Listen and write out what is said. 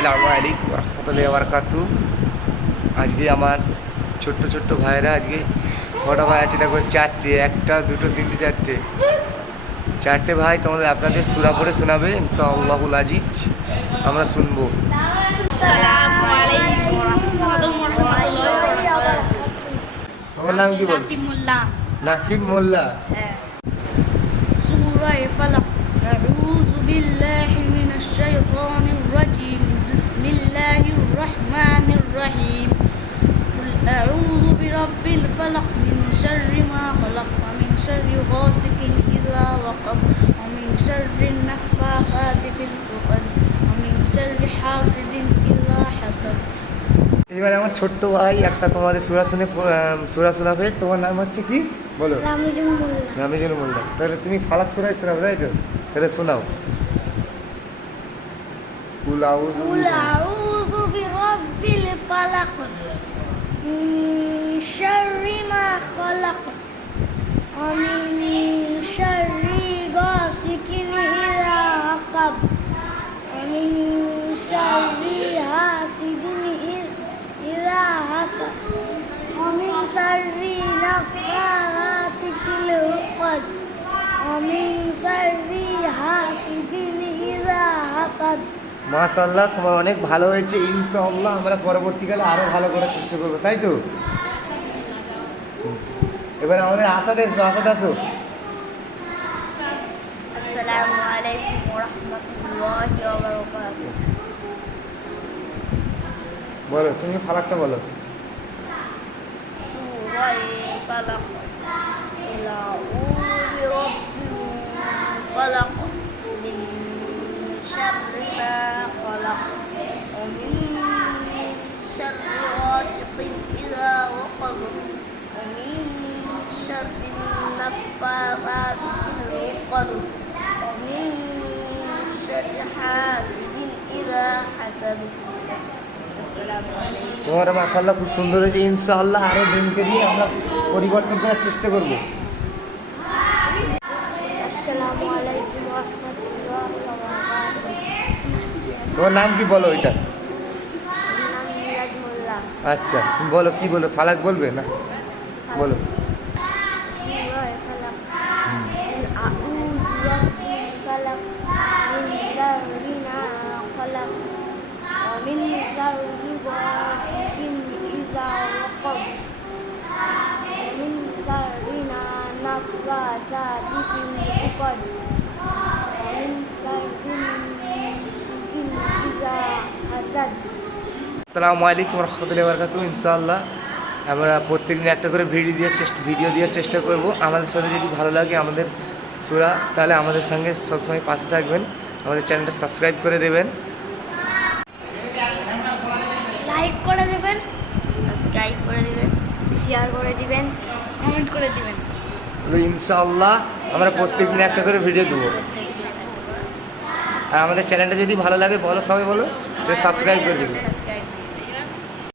আসসালামু আলাইকুম রহমতুল্লাহ বারকাতু আজকে আমার ছোট্ট ছোট্ট ভাইরা আজকে বড় ভাই আছে দেখো চারটে একটা দুটো তিনটে চারটে। চারটে ভাই তোমাদের আপনাদের সুরা পড়ে শোনাবে ইনশাআল্লাহুল আজিজ আমরা শুনব। তোমার নাম কি বল? নাকিব মোল্লা। নাকিব برب الفلق من شر ما خلق ومن شر غاسق إذا وقب ومن شر النفاثات في العقد ومن شر حاسد إذا حسد এবার আমার ছোট্ট ভাই একটা তোমাদের সুরা শুনে সুরা শোনাবে তোমার নাম হচ্ছে কি বলো রামিজুল মোল্লা নামিজুল মোল্লা তাহলে তুমি ফালাক সুরাই শোনাবে তাই তো তাহলে শোনাও কুল আউযু قل أعوذ برب الفلق من شر ما خلق ومن شر غاسق إذا وقب ومن شر حاسد إذا حسد ومن شر نفاثات في العقد ومن شر حاسد إذا حسد মাশাল্লাহ তোমার অনেক ভালো হয়েছে ইনশাআল্লাহ আমরা পরবর্তীকালে আরও ভালো করার চেষ্টা করব তাই তো? এবার আমাদের আশা দেশ আশা দাসো বলো তুমি ফালাকটা বলো। شر النفاثات في العقد ومن شر حاسد إذا حسد السلام عليكم তোমার মাশাল্লাহ খুব সুন্দর হয়েছে ইনশাআল্লাহ আরো দিনকে দিয়ে আমরা পরিবর্তন করার চেষ্টা করবো আসসালামু আলাইকুম রহমতুল্লাহ তোমার নাম কি বলো ওইটা নাম মিরাজ মোল্লা আচ্ছা তুমি বলো কি বলো ফালাক বলবে না বলো ومن شر غاسق إذا وقب ومن شر النفاثات في العقد ومن شر حاسد إذا حسد আসসালামু আলাইকুম রহমতুল্লাহ বরকাতু ইনশাআল্লাহ আমরা প্রত্যেকদিন একটা করে ভিডিও দেওয়ার চেষ্টা ভিডিও দেওয়ার চেষ্টা করব আমাদের সাথে যদি ভালো লাগে আমাদের সুরা তাহলে আমাদের সঙ্গে সবসময় পাশে থাকবেন আমাদের চ্যানেলটা সাবস্ক্রাইব করে দেবেন সাবস্ক্রাইব করে দিবেন শেয়ার করে দিবেন কমেন্ট করে দিবেন। ইনশাআল্লাহ আমরা প্রত্যেকদিন একটা করে ভিডিও দেবো। আর আমাদের চ্যানেলটা যদি ভালো লাগে, বলো সবাই বলো সাবস্ক্রাইব করে দেবে